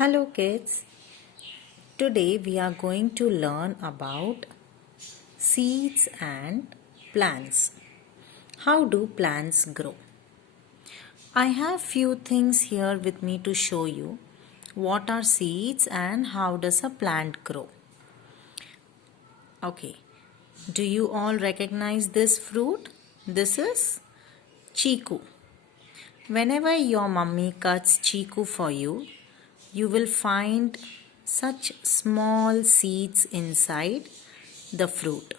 Hello kids, today we are going to learn about seeds and plants. How do plants grow? I have few things here with me to show you what are seeds and how does a plant grow. Okay, do you all recognize this fruit? This is chiku. Whenever your mummy cuts chiku for you, you will find such small seeds inside the fruit.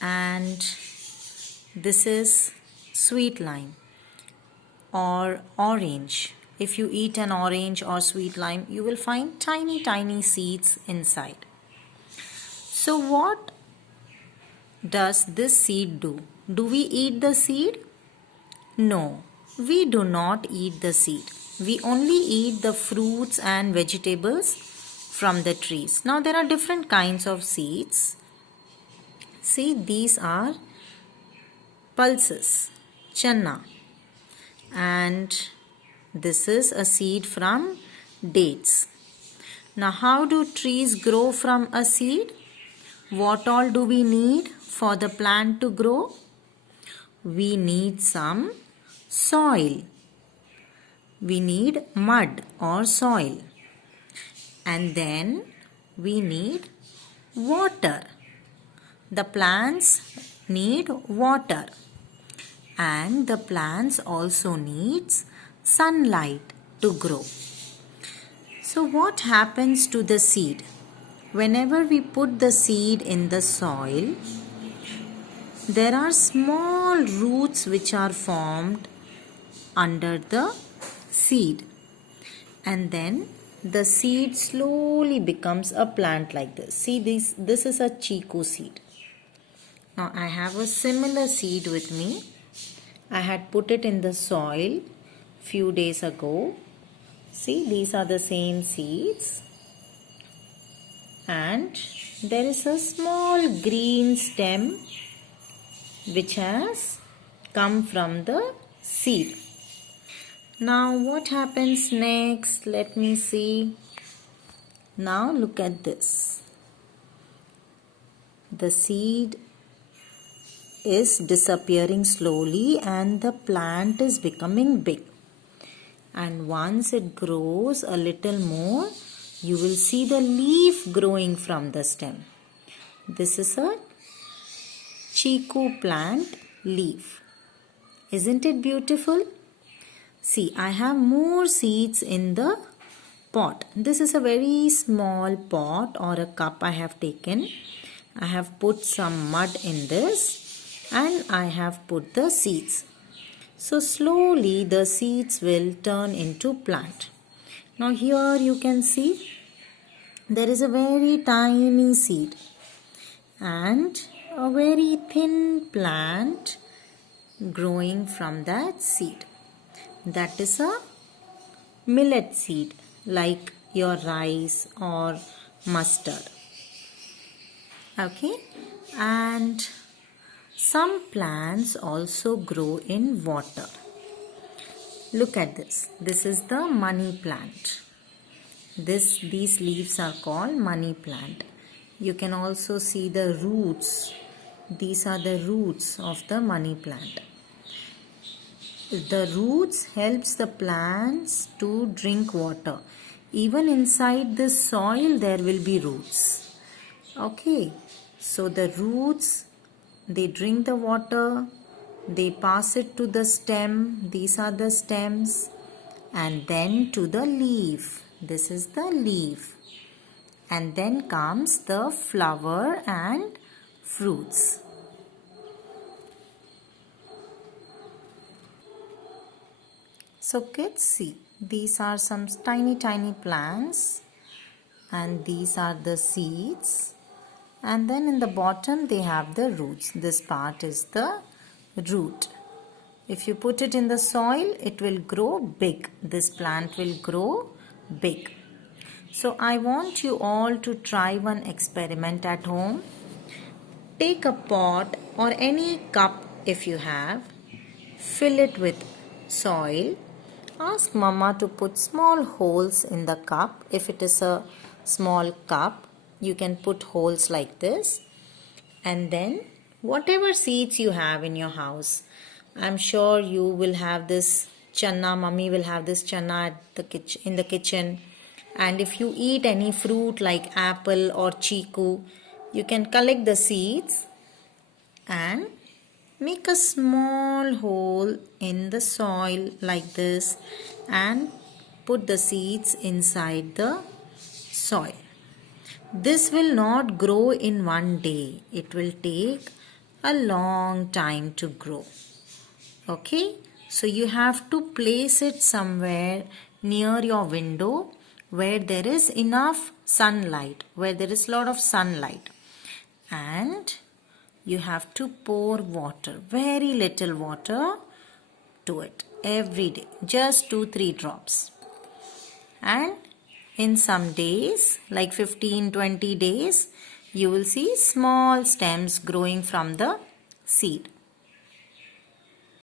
And this is sweet lime or orange. If you eat an orange or sweet lime, you will find tiny seeds inside. So what does this seed do? Do we eat the seed? No, we do not eat the seed. We only eat the fruits and vegetables from the trees. Now there are different kinds of seeds. See, these are pulses, channa, and this is a seed from dates. Now how do trees grow from a seed? What all do we need for the plant to grow? We need some soil. We need mud or soil. And then we need water. The plants need water. And the plants also needs sunlight to grow. So what happens to the seed? Whenever we put the seed in the soil, there are small roots which are formed under the seed, and then the seed slowly becomes a plant like this. See, this is a chiku seed. Now I have a similar seed with me. I had put it in the soil few days ago. See, these are the same seeds, and there is a small green stem which has come from the seed. Now what happens next? Let me see. Now look at this. The seed is disappearing slowly and the plant is becoming big. And once it grows a little more, you will see the leaf growing from the stem. This is a chiku plant leaf. Isn't it beautiful? See, I have more seeds in the pot. This is a very small pot or a cup I have taken. I have put some mud in this and I have put the seeds. So slowly the seeds will turn into plant. Now here you can see there is a very tiny seed and a very thin plant growing from that seed. That is a millet seed like your rice or mustard. Okay, and some plants also grow in water. Look at this. This is the money plant. These leaves are called money plant. You can also see the roots. These are the roots of the money plant. The roots helps the plants to drink water. Even inside the soil there will be roots. Okay, so the roots, they drink the water, they pass it to the stem. These are the stems, and then to the leaf. This is the leaf, and then comes the flower and fruits. So kids, see, these are some tiny plants and these are the seeds, and then in the bottom they have the roots. This part is the root. If you put it in the soil, it will grow big. This plant will grow big. So I want you all to try one experiment at home. Take a pot or any cup if you have, fill it with soil Ask Mama to put small holes in the cup. If it is a small cup, you can put holes like this. And then whatever seeds you have in your house, I'm sure you will have this channa. Mummy will have this channa at the in the kitchen. And if you eat any fruit like apple or chiku, you can collect the seeds and make a small hole in the soil like this and put the seeds inside the soil. This will not grow in one day. It will take a long time to grow. Okay, so you have to place it somewhere near your window where there is enough sunlight, where there is a lot of sunlight. And you have to pour water, very little water to it every day, just 2-3 drops. And in some days, like 15-20 days, you will see small stems growing from the seed.